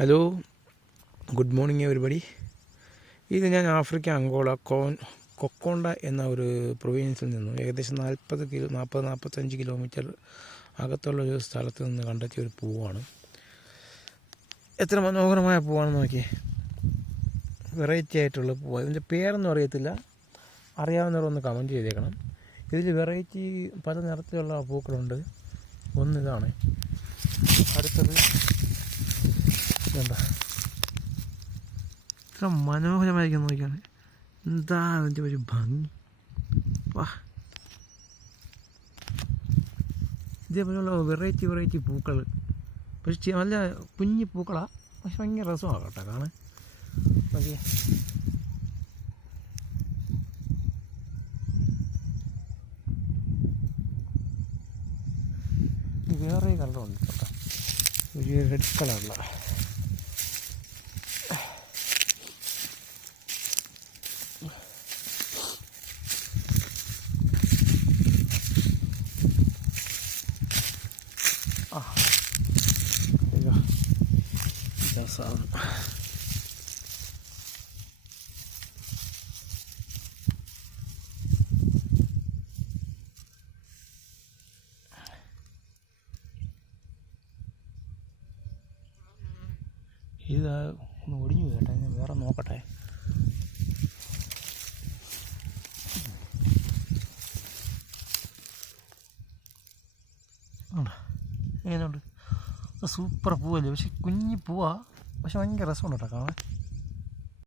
Hello, good morning everybody. ഇത് ഞാൻ Africa Angola കൊക്കോണ്ട എന്ന ഒരു പ്രൊവിൻസിൽ നിന്നും ഏകദേശം 40-45 കിലോമീറ്റർ അകത്തുള്ളൊരു സ്ഥലത്ത് നിന്ന് കണ്ടെത്തിയ ഒരു പൂവാണ്. എത്ര മനോഹരമായ പൂവാണെന്ന് നോക്കി. വെറൈറ്റി ആയിട്ടുള്ള പൂവ്. ഇതിൻ്റെ പേരൊന്നും അറിയത്തില്ല. അറിയാവുന്നവരൊന്ന് കമൻറ്റ് ചെയ്തേക്കണം. ഇതിൽ വെറൈറ്റി പല നിറത്തിലുള്ള പൂക്കളുണ്ട്. ഒന്നിതാണ്. അടുത്തത് എന്താ ഇത്ര മനോഹരമായിരിക്കും നോക്കിയാണ്. എന്താ അതിൻ്റെ ഒരു ഭംഗി! വാ, ഇതേപോലെയുള്ള വെറൈറ്റി പൂക്കൾ. പക്ഷേ നല്ല കുഞ്ഞി പൂക്കളാണ്, പക്ഷെ ഭയങ്കര രസമാണ് കേട്ടോ കാണാൻ. ഓക്കെ, വേറെ കളറുണ്ട് കേട്ടോ, ഒരു റെഡ് കളറുള്ള. സാധനം ഇത് ഒന്ന് ഒടിഞ്ഞു കേട്ടെ. ഞാൻ വേറെ നോക്കട്ടെ. എങ്ങനെയുണ്ട്? സൂപ്പർ പൂവല്ലേ, പക്ഷെ കുഞ്ഞി പൂവാ, പക്ഷെ ഭയങ്കര രസമുണ്ട് കേട്ടോ കാണാൻ.